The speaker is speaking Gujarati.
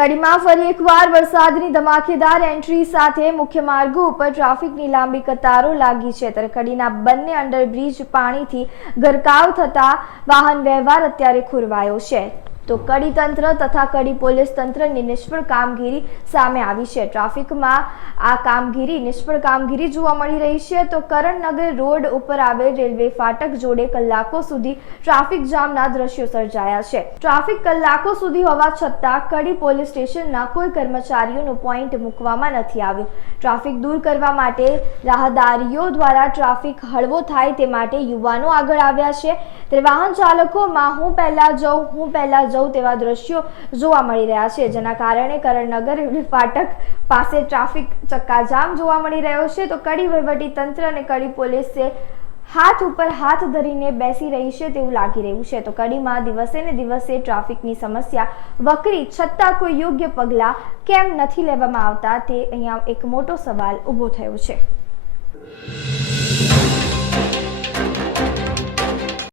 કડીમાં ફરી એકવાર વરસાદની ધમાકેદાર એન્ટ્રી સાથે મુખ્ય માર્ગો ઉપર ટ્રાફિકની લાંબી કતારો લાગી છે. ત્યારે કડીના બંને અંડરબ્રિજ પાણીથી ગરકાવ થતા વાહન વ્યવહાર અત્યારે ખોરવાયો છે. તો કડી તંત્ર તથા કડી પોલીસ તંત્રની નિષ્ફળ કામગીરી સામે આવી છે. ટ્રાફિકમાં આ કામગીરી, નિષ્ફળ કામગીરી જોવા મળી રહી છે. તો કરણનગર રોડ ઉપર આવેલ રેલવે ફાટક જોડે કલાકો સુધી ટ્રાફિક જામના દ્રશ્યો સર્જાયા છે. ટ્રાફિક કલાકો સુધી હોવા છતાં કડી પોલીસ સ્ટેશનના કોઈ કર્મચારીઓનો પોઈન્ટ મૂકવામાં નથી આવ્યો. ટ્રાફિક દૂર કરવા માટે રાહદારીઓ દ્વારા ટ્રાફિક હળવો થાય તે માટે યુવાનો આગળ આવ્યા છે. તે વાહન ચાલકોમાં હું પહેલા જાઉં, હું પહેલા જઉં તેવા દ્રશ્યો જોવા મળી રહ્યા છે, જેના કારણે કરણનગર ફાટક પાસે ટ્રાફિક ચક્કાજામ જોવા મળી રહ્યો છે. તો કડી વહીવટી તંત્ર અને કડી પોલીસે હાથ ઉપર હાથ ધરીને બેસી રહી છે તેવું લાગી રહ્યું છે. તો કડીમાં દિવસે ને દિવસે ટ્રાફિકની સમસ્યા વકરી, છતાં કોઈ યોગ્ય પગલાં કેમ નથી લેવામાં આવતા તે અહીંયા એક મોટો સવાલ ઊભો થયો છે.